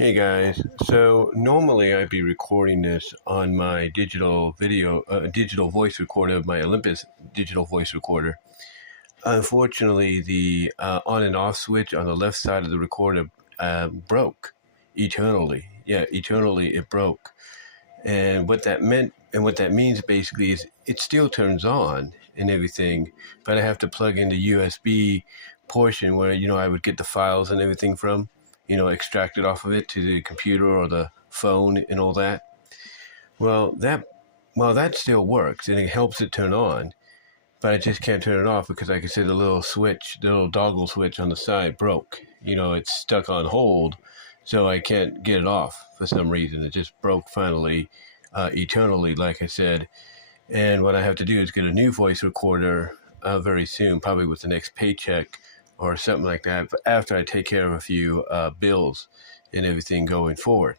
Hey guys, so normally I'd be recording this on my digital voice recorder of my Olympus digital voice recorder. Unfortunately, the on and off switch on the left side of the recorder broke eternally. Yeah, eternally it broke. And what that meant and what that means basically is it still turns on and everything, but I have to plug in the USB portion where, I would get the files and everything from, extract it off of it to the computer or the phone and all that. Well, that still works and it helps it turn on, but I just can't turn it off because, like I said, the little toggle switch on the side broke. It's stuck on hold, so I can't get it off for some reason. It just broke finally, eternally, like I said. And what I have to do is get a new voice recorder very soon, probably with the next paycheck or something like that, but after I take care of a few bills and everything going forward.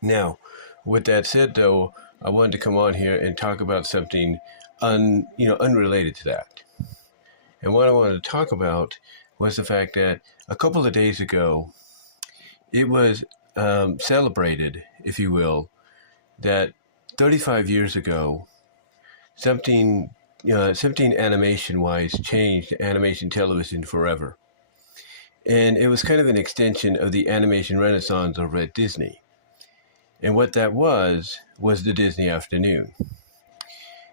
Now, with that said, though, I wanted to come on here and talk about something unrelated to that. And what I wanted to talk about was the fact that a couple of days ago, it was celebrated, if you will, that 35 years ago, something animation-wise changed animation television forever. And it was kind of an extension of the animation renaissance over at Disney. And what that was the Disney Afternoon.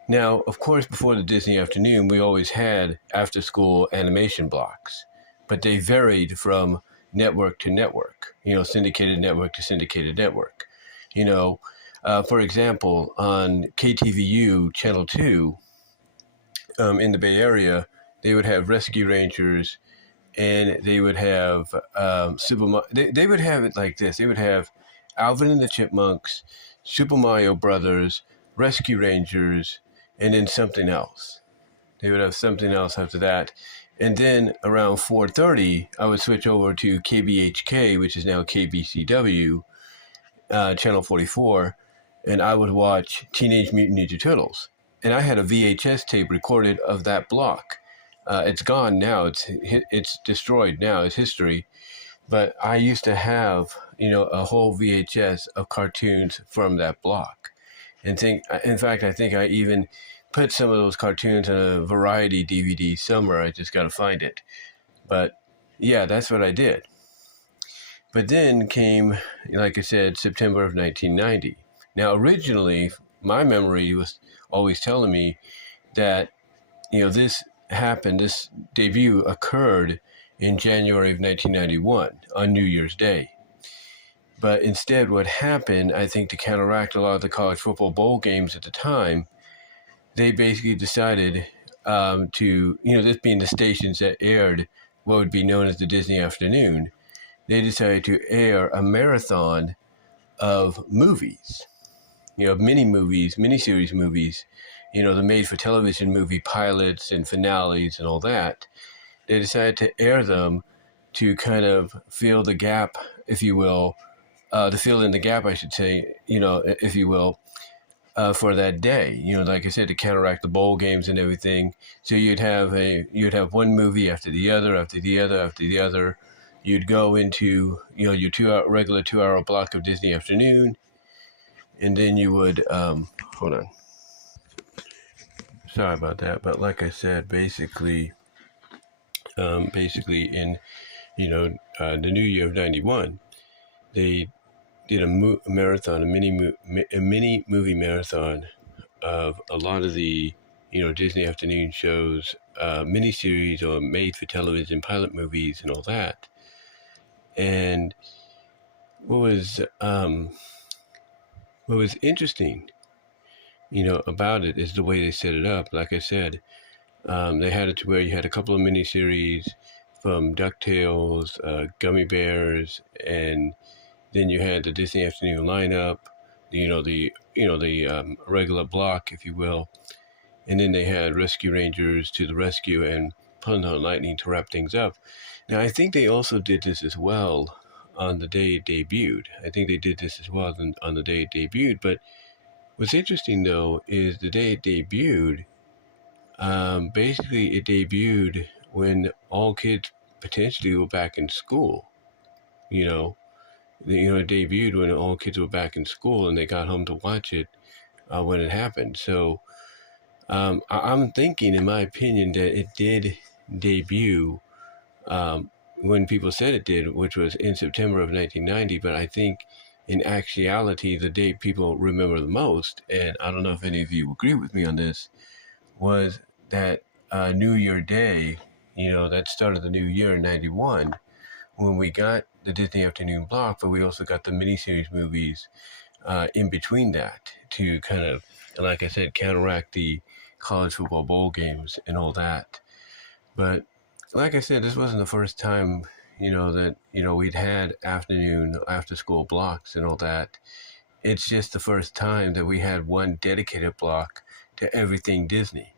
Now, of course, before the Disney Afternoon, we always had after-school animation blocks, but they varied from network to network, syndicated network to syndicated network. For example, on KTVU Channel 2 in the Bay Area, they would have Rescue Rangers, and they would have they would have it like this. They would have Alvin and the Chipmunks, Super Mario Brothers, Rescue Rangers, and then something else. They would have something else after that. And then around 4:30, I would switch over to KBHK, which is now KBCW, Channel 44, and I would watch Teenage Mutant Ninja Turtles. And I had a VHS tape recorded of that block. It's gone now. It's destroyed now. It's history. But I used to have, a whole VHS of cartoons from that block. In fact, I think I even put some of those cartoons on a Variety DVD somewhere. I just got to find it. But yeah, that's what I did. But then came, like I said, September of 1990. Now, originally, my memory was always telling me that, this debut occurred in January of 1991 on New Year's Day. But instead, what happened, I think, to counteract a lot of the college football bowl games at the time, they basically decided this being the stations that aired what would be known as the Disney Afternoon, they decided to air a marathon of movies, miniseries movies, the made-for-television movie pilots and finales and all that. They decided to air them to kind of fill the gap, if you will, to fill in the gap, I should say, if you will, for that day. Like I said, to counteract the bowl games and everything. So you'd have one movie after the other, after the other, after the other. You'd go into, your regular 2-hour block of Disney Afternoon, and then you would, hold on. Sorry about that, but like I said, basically in, the new year of 91, they did a mini movie marathon of a lot of the, Disney Afternoon shows, miniseries or made-for-television pilot movies and all that. And what was interesting, about it is the way they set it up. Like I said, they had it to where you had a couple of miniseries from DuckTales, Gummy Bears, and then you had the Disney Afternoon lineup, the regular block, if you will, and then they had Rescue Rangers to the Rescue and Thunder and Lightning to wrap things up. Now, I think they also did this as well on the day it debuted. On the day it debuted. But what's interesting, though, is the day it debuted, basically it debuted when all kids potentially were back in school, It debuted when all kids were back in school and they got home to watch it when it happened. So I'm thinking, in my opinion, that it did debut when people said it did, which was in September of 1990. But I think in actuality, the date people remember the most, and I don't know if any of you agree with me on this, was that New Year Day, that started the new year in 91, when we got the Disney Afternoon block, but we also got the miniseries movies in between that to kind of, like I said, counteract the college football bowl games and all that. But like I said, this wasn't the first time, that, we'd had after school blocks and all that. It's just the first time that we had one dedicated block to everything Disney.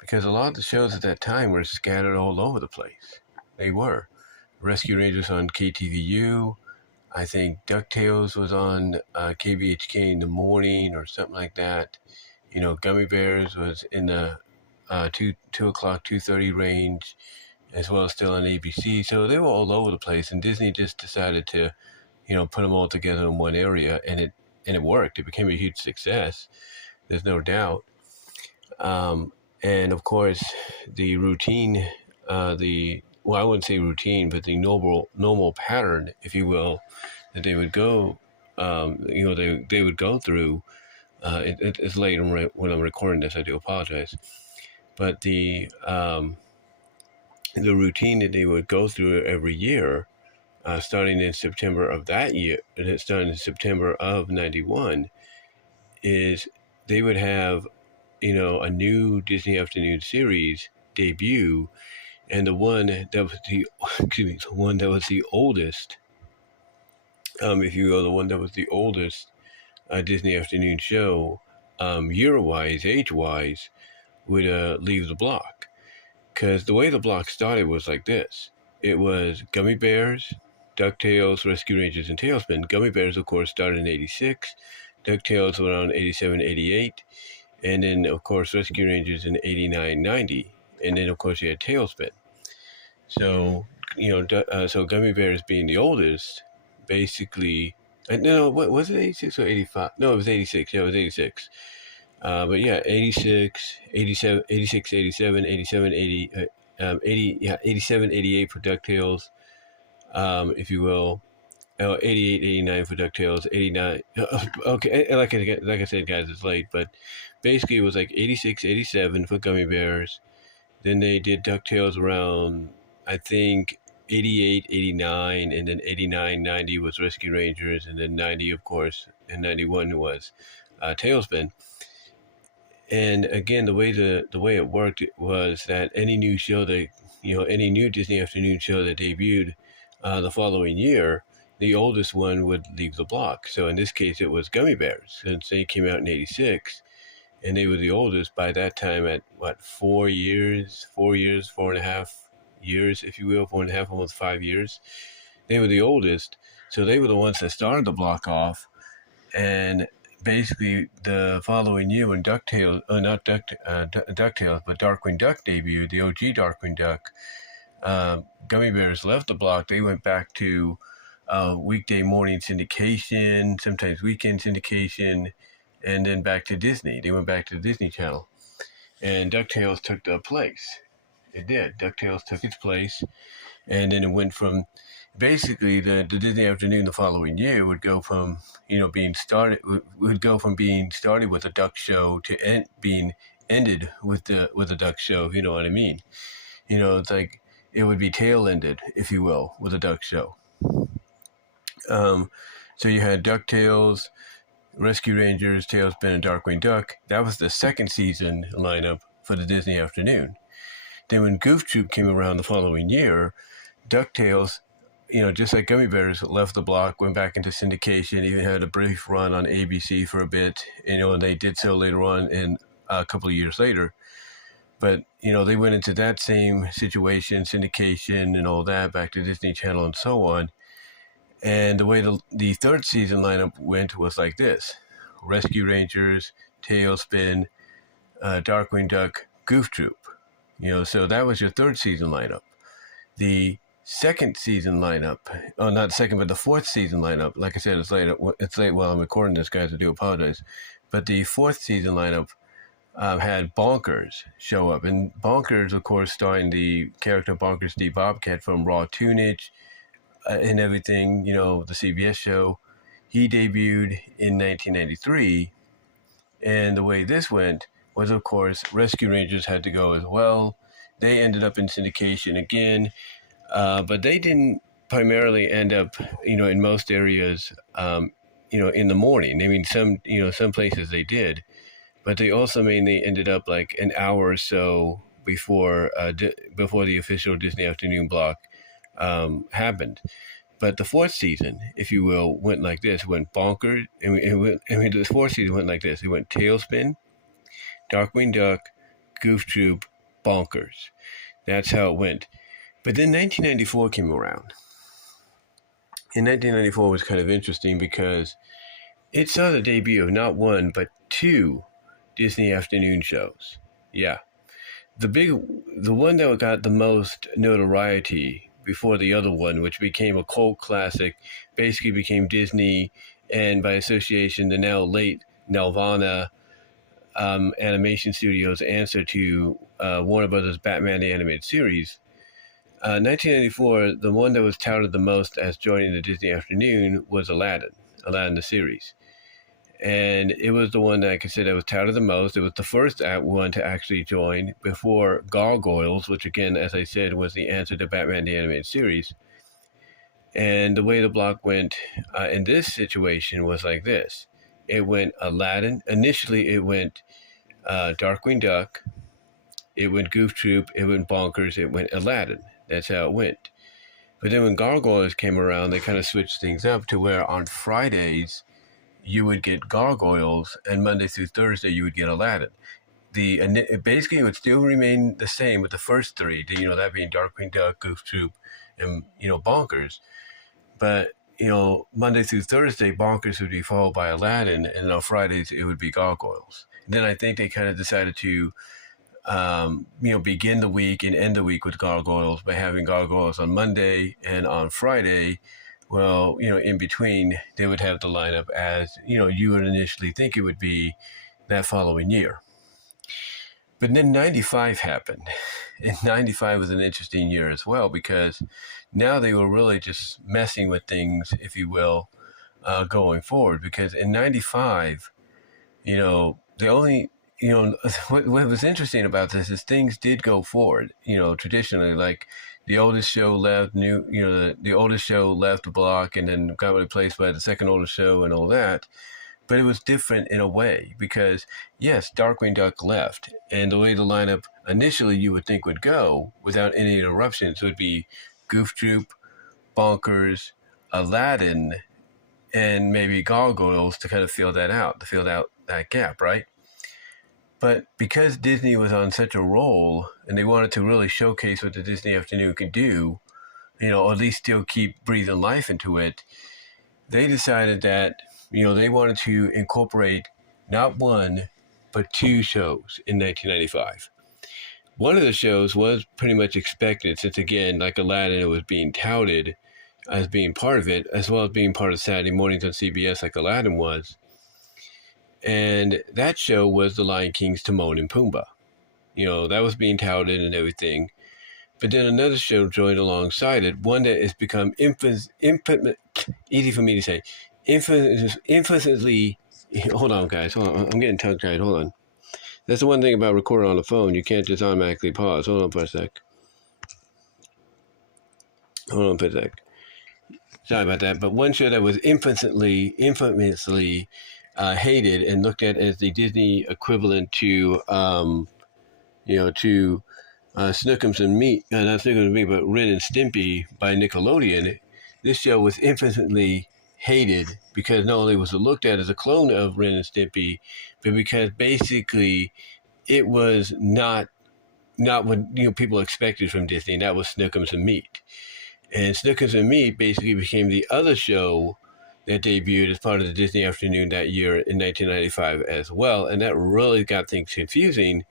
Because a lot of the shows at that time were scattered all over the place. They were. Rescue Rangers on KTVU. I think DuckTales was on KBHK in the morning or something like that. Gummy Bears was in the 2 o'clock, 2:30 range, as well as still on ABC. So they were all over the place, and Disney just decided to, put them all together in one area, and it worked. It became a huge success. There's no doubt. And of course, the routine, I wouldn't say routine, but the normal pattern, if you will, that they would go, they would go through. It's late when I'm recording this. I do apologize, but the routine that they would go through every year, starting in September of that year, and starting in September of 91, is they would have a new Disney Afternoon series debut, and the one that was the oldest, if you will, the one that was the oldest Disney Afternoon show, year-wise, age-wise, would leave the block. Because the way the block started was like this. It was Gummy Bears, DuckTales, Rescue Rangers, and Tailspin. Gummy Bears, of course, started in 86. DuckTales around 87, 88. And then, of course, Rescue Rangers in 89, 90. And then, of course, you had Tailspin. So, so Gummy Bears being the oldest, basically, no, what was it, 86 or 85? No, it was 86. Yeah, it was 86. But yeah, 86, 87, 86, 87, 87, 80, 87, 88 for DuckTales, if you will. 88, 89 for DuckTales, 89. Okay, like I said, guys, it's late, but basically it was like 86, 87 for Gummy Bears. Then they did DuckTales around, I think, 88, 89, and then 89, 90 was Rescue Rangers, and then 90, of course, and 91 was Tailspin. And again, the way it worked was that any new show that, any new Disney Afternoon show that debuted the following year, the oldest one would leave the block. So in this case, it was Gummy Bears, since they came out in 86, and they were the oldest by that time at, 4 years, 4.5 years, if you will, 4.5, almost 5 years. They were the oldest, so they were the ones that started the block off, and basically the following year when DuckTales, not DuckTales, but Darkwing Duck debuted, the OG Darkwing Duck, Gummy Bears left the block. They went back to weekday morning syndication, sometimes weekend syndication, and then back to Disney. They went back to the Disney Channel. And DuckTales took their place. It did. DuckTales took its place. And then it went from, basically, the Disney Afternoon the following year would go from, being started with a duck show to being ended with a duck show, if you know what I mean. It's like, it would be tail-ended, if you will, with a duck show. So you had DuckTales, Rescue Rangers, Tailspin, and Darkwing Duck. That was the second season lineup for the Disney Afternoon. Then when Goof Troop came around the following year, DuckTales, just like Gummy Bears, left the block, went back into syndication, even had a brief run on ABC for a bit, and they did so later on in a couple of years later. But, they went into that same situation, syndication and all that, back to Disney Channel and so on. And the way the third season lineup went was like this. Rescue Rangers, Tailspin, Darkwing Duck, Goof Troop. So that was your third season lineup. The second season lineup. Oh, not the second, but the fourth season lineup. Like I said, it's late. It's late while I'm recording this, guys. I do apologize. But the fourth season lineup had Bonkers show up. And Bonkers, of course, starring the character Bonkers the Bobcat from Raw Tunage and everything, the CBS show. He debuted in 1993. And the way this went was, of course, Rescue Rangers had to go as well. They ended up in syndication again, but they didn't primarily end up, in most areas, in the morning. I mean, some places they did, but they also mainly ended up like an hour or so before the official Disney Afternoon block happened. But the fourth season, if you will, went like this. It went bonkers. The fourth season went like this. It went Tailspin, Darkwing Duck, Goof Troop, Bonkers. That's how it went. But then 1994 came around. And 1994 was kind of interesting because it saw the debut of not one, but two Disney afternoon shows. Yeah. The one that got the most notoriety before the other one, which became a cult classic, basically became Disney and by association the now late Nelvana Animation Studios' answer to Warner Brothers' Batman the Animated Series. 1994, the one that was touted the most as joining the Disney Afternoon was Aladdin the series. And it was the one that I could say that was touted the most. It was the first one to actually join before Gargoyles, which again, as I said, was the answer to Batman the Animated Series. And the way the block went in this situation was like this. It went Aladdin. Initially, it went Darkwing Duck. It went Goof Troop. It went Bonkers. It went Aladdin. That's how it went. But then when Gargoyles came around, they kind of switched things up to where on Fridays, you would get Gargoyles, and Monday through Thursday, you would get Aladdin. Basically, it would still remain the same with the first three, that being Darkwing Duck, Goof Troop, and, Bonkers. But, Monday through Thursday, Bonkers would be followed by Aladdin, and on Fridays, it would be Gargoyles. And then I think they kind of decided to, begin the week and end the week with Gargoyles by having Gargoyles on Monday, and on Friday, well, in between, they would have the lineup as, you would initially think it would be that following year. But then 95 happened. And 95 was an interesting year as well because now they were really just messing with things, if you will, going forward. Because in 95, the only, what was interesting about this is things did go forward, traditionally, like the oldest show left, the oldest show left the block and then got replaced by the second oldest show and all that. But it was different in a way because, yes, Darkwing Duck left. And the way the lineup initially you would think would go without any interruptions would be Goof Troop, Bonkers, Aladdin, and maybe Gargoyles to kind of fill out that gap, right? But because Disney was on such a roll and they wanted to really showcase what the Disney Afternoon could do, or at least still keep breathing life into it, they decided that, they wanted to incorporate not one, but two shows in 1995. One of the shows was pretty much expected since, again, like Aladdin, it was being touted as being part of it, as well as being part of Saturday mornings on CBS like Aladdin was. And that show was The Lion King's Timon and Pumbaa. That was being touted and everything. But then another show joined alongside it, one that has become easy for me to say, infinitely, hold on, guys, hold on, I'm getting tongue-tied, hold on. That's the one thing about recording on the phone, you can't just automatically pause. Hold on for a sec. Sorry about that, but one show that was infamously hated and looked at as the Disney equivalent to, Snookums and Me, not Snookums and Me, but Ren and Stimpy by Nickelodeon. This show was infinitely hated because not only was it looked at as a clone of Ren and Stimpy, but because basically it was not what people expected from Disney, and that was Snookums and Meat. And Snookums and Meat basically became the other show that debuted as part of the Disney Afternoon that year in 1995 as well. And that really got things confusing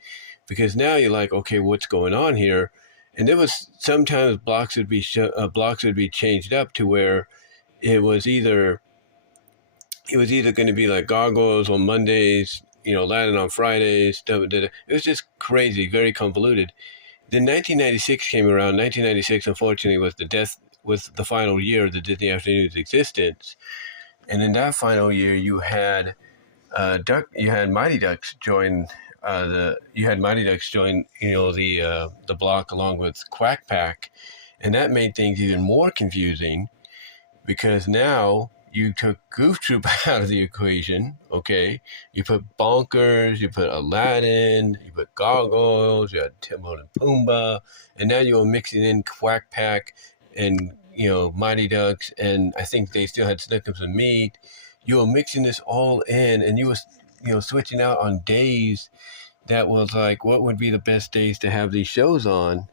because now you're like, okay, what's going on here? And there was sometimes blocks would be changed up to where it was either going to be like gargoyles on Mondays, Latin on Fridays. It was just crazy, very convoluted. Then 1996 came around. 1996, unfortunately, was the final year of the Disney Afternoon's existence. And in that final year, you had Mighty Ducks join the block along with Quack Pack, and that made things even more confusing because now you took Goof Troop out of the equation. Okay, you put Bonkers, you put Aladdin, you put Gargoyles, you had Timon and Pumbaa, and now you were mixing in Quack Pack and Mighty Ducks, and I think they still had Snickums and Meat. You were mixing this all in, and you were switching out on days that was like, what would be the best days to have these shows on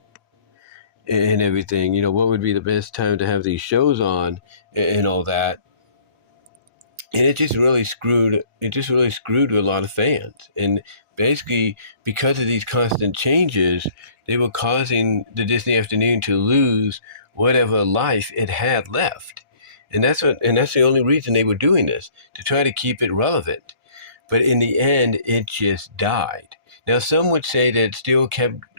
and everything. What would be the best time to have these shows on and all that. And it just really screwed with a lot of fans. And basically, because of these constant changes, they were causing the Disney Afternoon to lose whatever life it had left. And that's the only reason they were doing this, to try to keep it relevant. But in the end, it just died. Now, some would say that it still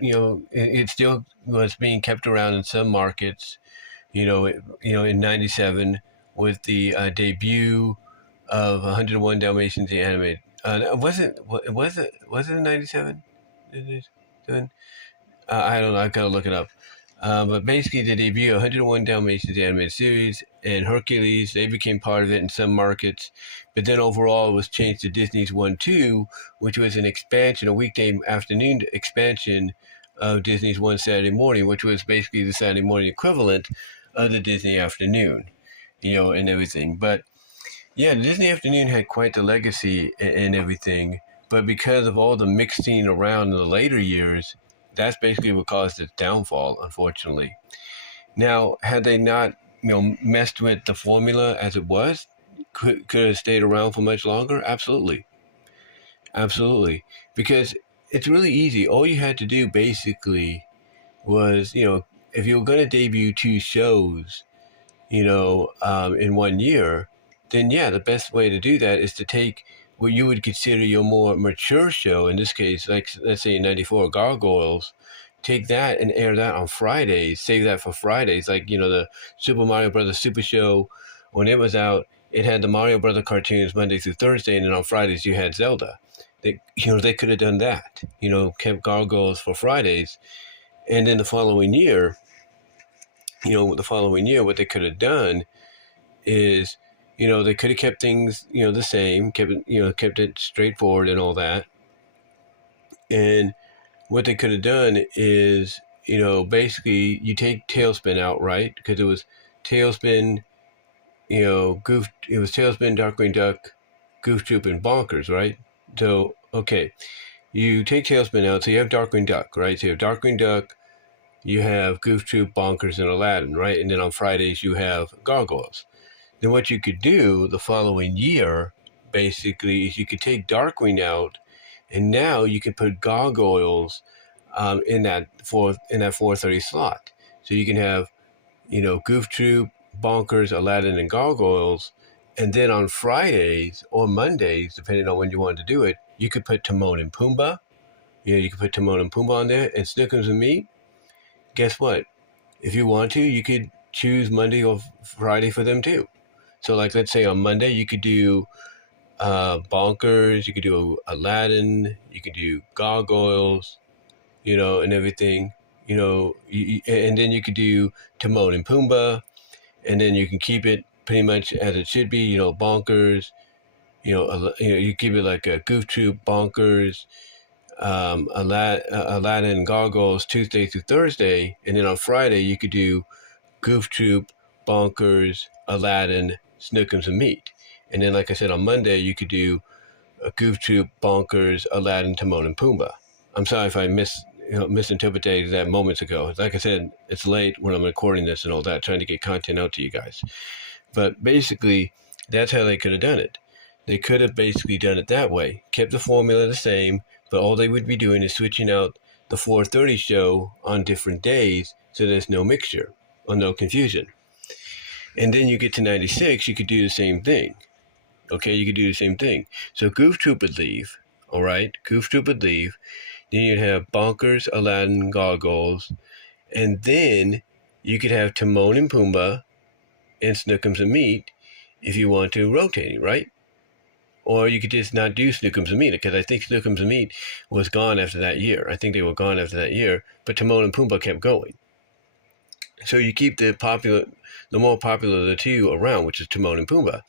it still was being kept around in some markets, in 97 with the debut of 101 Dalmatians the animated. Was it in 97? I don't know. I gotta look it up. But basically, the debut of 101 Dalmatians the animated series and Hercules, they became part of it in some markets. But then overall, it was changed to Disney's 1-2, which was an expansion, a weekday afternoon expansion of Disney's One Saturday Morning, which was basically the Saturday morning equivalent of the Disney Afternoon, and everything. But yeah, the Disney Afternoon had quite the legacy and everything. But because of all the mixing around in the later years, that's basically what caused its downfall, unfortunately. Now, had they not, messed with the formula as it was, could it have stayed around for much longer? Absolutely. Absolutely. Because it's really easy. All you had to do basically was, if you were going to debut two shows, in 1 year, then yeah, the best way to do that is to take what you would consider your more mature show, in this case, like let's say in 94, Gargoyles, take that and air that on Fridays, save that for Fridays, like, the Super Mario Brothers Super Show, when it was out, it had the Mario Brother cartoons Monday through Thursday, and then on Fridays you had Zelda. They could have done that, kept Gargoyles for Fridays, and then the following year, what they could have done is, they could have kept things, the same, kept it straightforward and all that. And what they could have done is, basically you take Tailspin out, right? Because it was Tailspin, it was Tailspin, Darkwing Duck, Goof Troop, and Bonkers, right? So, okay, you take Tailspin out, so you have Darkwing Duck, right? So you have Darkwing Duck, you have Goof Troop, Bonkers, and Aladdin, right? And then on Fridays you have Gargoyles. Then what you could do the following year, basically, is you could take Darkwing out, and now you can put Gargoyles in that 4:30 slot. So you can have, Goof Troop, Bonkers, Aladdin, and Gargoyles, and then on Fridays or Mondays, depending on when you wanted to do it, you could put Timon and Pumbaa. You could put Timon and Pumbaa on there, and Snickums and Meat. Guess what? If you want to, you could choose Monday or Friday for them too. So, like, let's say on Monday, you could do Bonkers, you could do Aladdin, you could do Gargoyles, and everything, and then you could do Timon and Pumbaa, and then you can keep it pretty much as it should be, Bonkers, you keep it like a Goof Troop, Bonkers, Aladdin, Gargoyles, Tuesday through Thursday, and then on Friday, you could do Goof Troop, Bonkers, Aladdin, Snookums, and Meat. And then, like I said, on Monday, you could do a Goof Troop, Bonkers, Aladdin, Timon, and Pumbaa. I'm sorry if I misinterpreted that moments ago. Like I said, it's late when I'm recording this and all that, trying to get content out to you guys. But basically, that's how they could have done it. They could have basically done it that way, kept the formula the same, but all they would be doing is switching out the 4:30 show on different days, so there's no mixture or no confusion. And then you get to 96, you could do the same thing. Okay, you could do the same thing. So Goof Troop would leave, all right? Goof Troop would leave. Then you'd have Bonkers, Aladdin, Goggles. And then you could have Timon and Pumbaa and Snookums and Meat if you want to rotate, right? Or you could just not do Snookums and Meat, because I think Snookums and Meat was gone after that year. I think they were gone after that year, but Timon and Pumbaa kept going. So you keep the more popular of the two around, which is Timon and Pumbaa.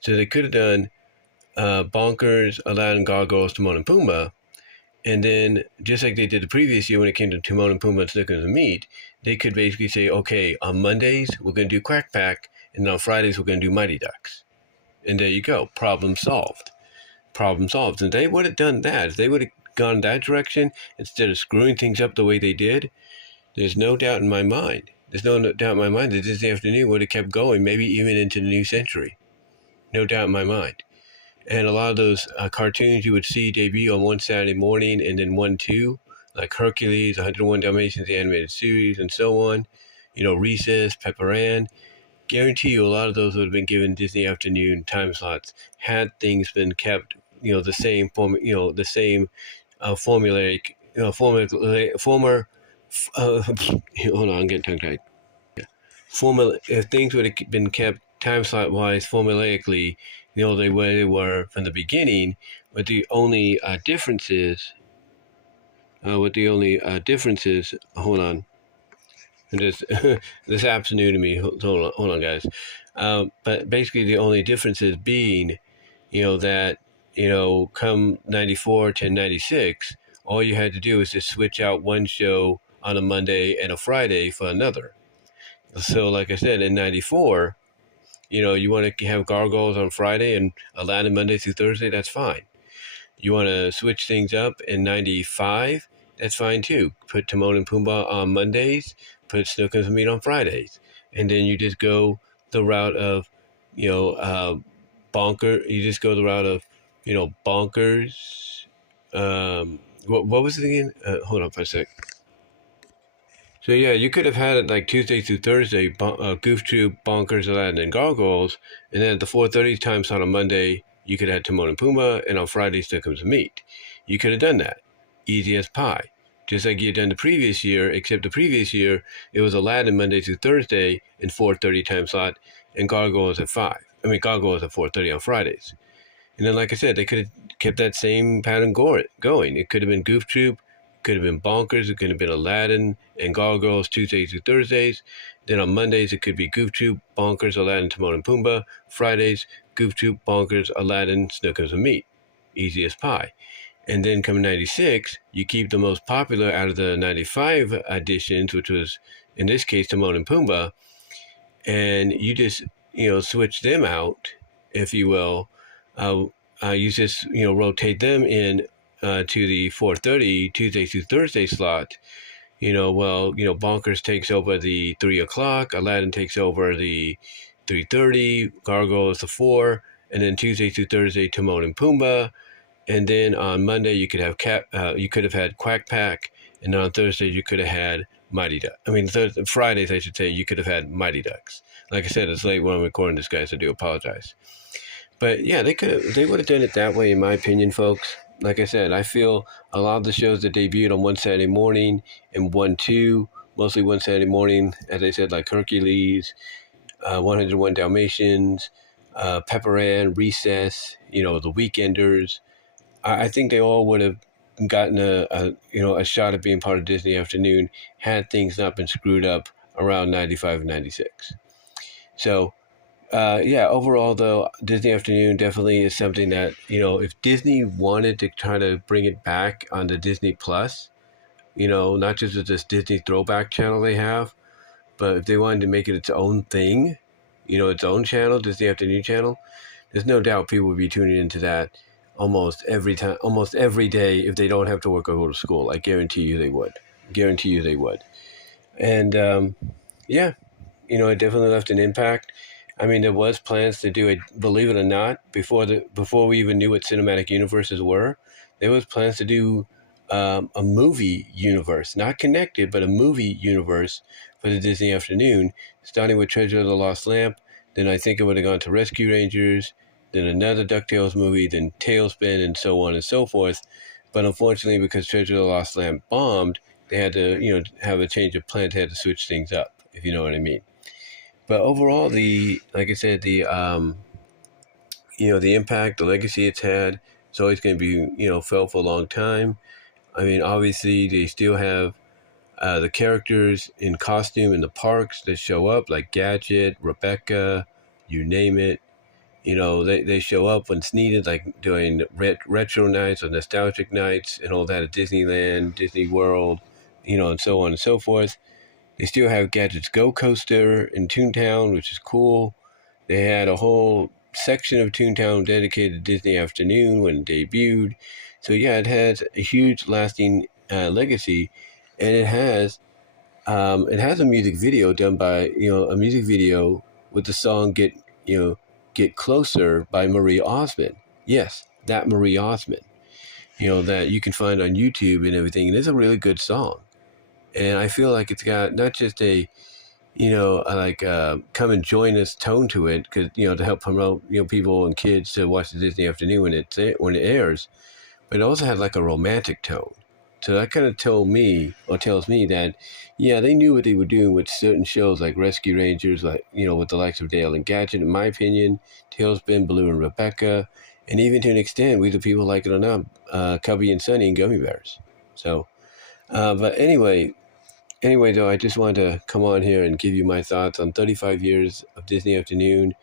So they could have done Bonkers, Aladdin, Goggles, Timon and Pumbaa, and then just like they did the previous year when it came to Timon and Pumbaa and Snookums and Meat, they could basically say, okay, on Mondays we're going to do Quack Pack, and on Fridays we're going to do Mighty Ducks. And there you go, problem solved. Problem solved. And they would have done that. If they would have gone that direction instead of screwing things up the way they did, there's no doubt in my mind. There's no doubt in my mind that Disney Afternoon would have kept going, maybe even into the new century. No doubt in my mind. And a lot of those cartoons you would see debut on one Saturday morning and then 1-2, like Hercules, 101 Dalmatians, the animated series, and so on. You know, Recess, Pepper Ann. Guarantee you a lot of those would have been given Disney Afternoon time slots had things been kept, the same formulaic, hold on, I'm getting tongue-tied. If things would have been kept time slot wise formulaically, the way they were from the beginning, but the only difference is, hold on, this app's new to me. Hold on, guys. But basically, the only difference is being, that come 94 to 96, all you had to do is just switch out one show on a Monday and a Friday for another. So, like I said, in 94, you want to have Gargoyles on Friday and Aladdin Monday through Thursday, that's fine. You want to switch things up in 95, that's fine too. Put Timon and Pumbaa on Mondays, put Snookums and Meat on Fridays. And then you just go the route of, Bonker. You just go the route of, Bonkers. What was it again? Hold on for a sec. So yeah, you could have had it like Tuesday through Thursday, Goof Troop, Bonkers, Aladdin, and Gargoyles, and then at the 4:30 time slot on Monday, you could have Timon and Pumbaa, and on Friday, Snookums and Meat. You could have done that. Easy as pie. Just like you had done the previous year, except the previous year, it was Aladdin Monday through Thursday in 4:30 time slot, and Gargoyles at 5. Gargoyles at 4:30 on Fridays. And then, like I said, they could have kept that same pattern going. It could have been Goof Troop, could have been Bonkers, it could have been Aladdin and Gargoyles Tuesdays through Thursdays. Then on Mondays, it could be Goof Troop, Bonkers, Aladdin, Timon and Pumbaa. Fridays, Goof Troop, Bonkers, Aladdin, Snookums and Meat. Easy as pie. And then come 96, you keep the most popular out of the 95 editions, which was, in this case, Timon and Pumbaa, and you just, switch them out, if you will. You just, rotate them in to the 4:30 Tuesday through Thursday slot. Bonkers takes over the 3 o'clock, Aladdin takes over the 3:30, Gargoyles the 4, and then Tuesday through Thursday, Timon and Pumbaa. And then on Monday you could have had Quack Pack, and then on Thursday you could have had Mighty Ducks. Fridays I should say, you could have had Mighty Ducks. Like I said, it's late when I'm recording this, guys. I do apologize. But yeah, they would have done it that way, in my opinion, folks. Like I said, I feel a lot of the shows that debuted on one Saturday morning and 1-2, mostly one Saturday morning, as I said, like Hercules, 101 Dalmatians, Pepper Ann, Recess, the Weekenders. I think they all would have gotten a shot at being part of Disney Afternoon had things not been screwed up around 95 and 96. So, overall, though, Disney Afternoon definitely is something that, if Disney wanted to try to bring it back on the Disney Plus, not just with this Disney Throwback channel they have, but if they wanted to make it its own thing, its own channel, Disney Afternoon channel, there's no doubt people would be tuning into that almost every day if they don't have to work or go to school. I guarantee you they would. And, it definitely left an impact. There was plans to do it, believe it or not, before we even knew what cinematic universes were. There was plans to do a movie universe, not connected, but a movie universe for the Disney afternoon, starting with Treasure of the Lost Lamp. Then I think it would have gone to Rescue Rangers, then another DuckTales movie, then Tailspin, and so on and so forth. But unfortunately, because Treasure of the Lost Lamp bombed, they had to, have a change of plans. They had to switch things up, if you know what I mean. But overall, like I said, the impact, the legacy it's had, it's always going to be, felt for a long time. I mean, obviously, they still have the characters in costume in the parks that show up, like Gadget, Rebecca, you name it. They show up when it's needed, like during retro nights or nostalgic nights and all that at Disneyland, Disney World, and so on and so forth. They still have Gadget's Go Coaster in Toontown, which is cool. They had a whole section of Toontown dedicated to Disney Afternoon when it debuted. So yeah, it has a huge lasting legacy, and it has a music video done by a music video with the song Get Closer by Marie Osmond. Yes, that Marie Osmond. That you can find on YouTube and everything. And it's a really good song, and I feel like it's got not just a come and join us tone to it, because to help promote people and kids to watch the Disney Afternoon when it airs, but it also had like a romantic tone. So that kind of tells me that, yeah, they knew what they were doing with certain shows like Rescue Rangers, like, with the likes of Dale and Gadget, in my opinion, Tailspin, Baloo and Rebecca, and even to an extent, we the people like it or not, Cubby and Sunny and Gummy Bears. So, but anyway, though, I just wanted to come on here and give you my thoughts on 35 years of Disney Afternoon.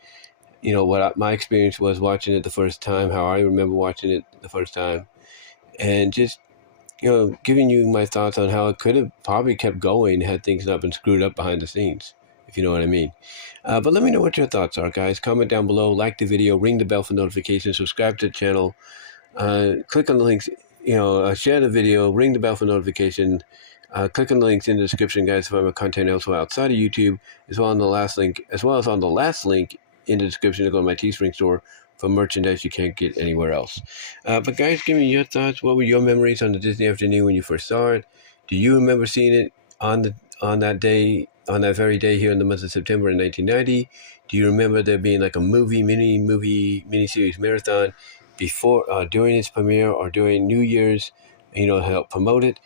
My experience was watching it the first time, how I remember watching it the first time, and just giving you my thoughts on how it could have probably kept going had things not been screwed up behind the scenes, if you know what I mean. But let me know what your thoughts are, guys. Comment down below, like the video, ring the bell for notifications, subscribe to the channel, click on the links, share the video, ring the bell for notification. Click on the links in the description, guys, to find my content elsewhere outside of YouTube, as well as on the last link in the description to go to my Teespring store for merchandise you can't get anywhere else. But guys, give me your thoughts. What were your memories on the Disney Afternoon when you first saw it? Do you remember seeing it on that very day here in the month of September in 1990? Do you remember there being like a mini-series marathon during its premiere or during New Year's, to help promote it?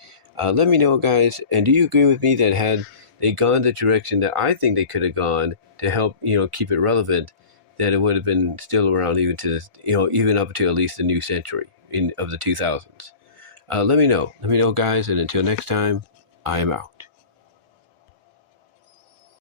Let me know, guys. And do you agree with me that had they gone the direction that I think they could have gone to help, keep it relevant, that it would have been still around even to this, even up until at least the new century of the 2000s? Let me know, guys. And until next time, I am out.